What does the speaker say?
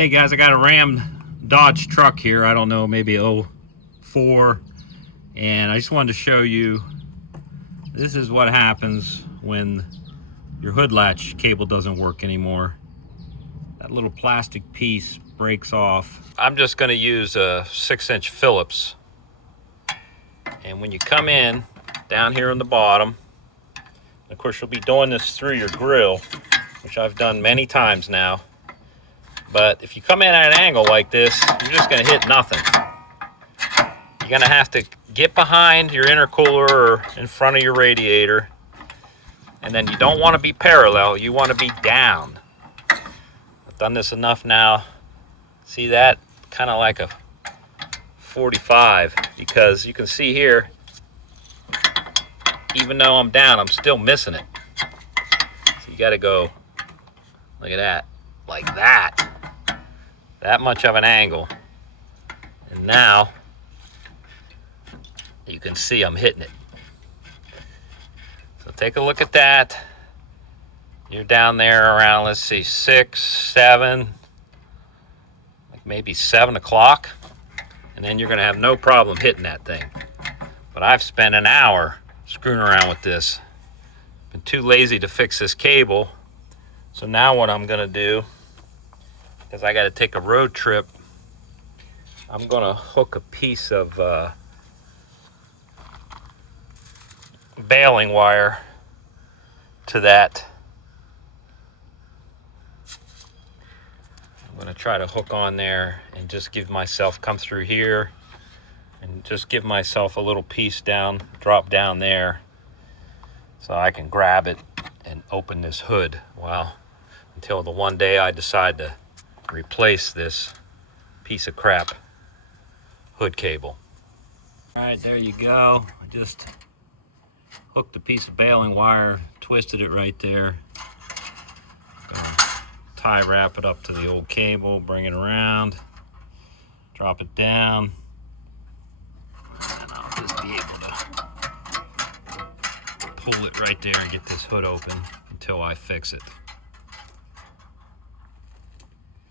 Hey guys, I got a Ram Dodge truck here. I don't know, maybe 04, and I just wanted to show you this is what happens when your hood latch cable doesn't work anymore. That little plastic piece breaks off. I'm just going to use a 6-inch Phillips, and when you come in down here on the bottom, of course you'll be doing this through your grill, which I've done many times now. But if you come in at an angle like this, you're just going to hit nothing. You're going to have to get behind your intercooler or in front of your radiator. And then you don't want to be parallel, you want to be down. I've done this enough now. See that? Kind of like a 45, because you can see here, even though I'm down, I'm still missing it. So you got to go, look at that, like that. That much of an angle, and now you can see I'm hitting it. So take a look at that. You're down there around, let's see, 6, 7, like maybe 7 o'clock, and then you're gonna have no problem hitting that thing. But I've spent an hour screwing around with this. Been too lazy to fix this cable, so now what I'm gonna do, because I got to take a road trip, I'm going to hook a piece of baling wire to that. I'm going to try to hook on there and just give myself, come through here and just give myself a little piece down, drop down there, so I can grab it and open this hood. Well, until the one day I decide to replace this piece of crap hood cable. All right, there you go. I just hooked a piece of baling wire, twisted it right there. Tie wrap it up to the old cable, bring it around, drop it down, and I'll just be able to pull it right there and get this hood open until I fix it.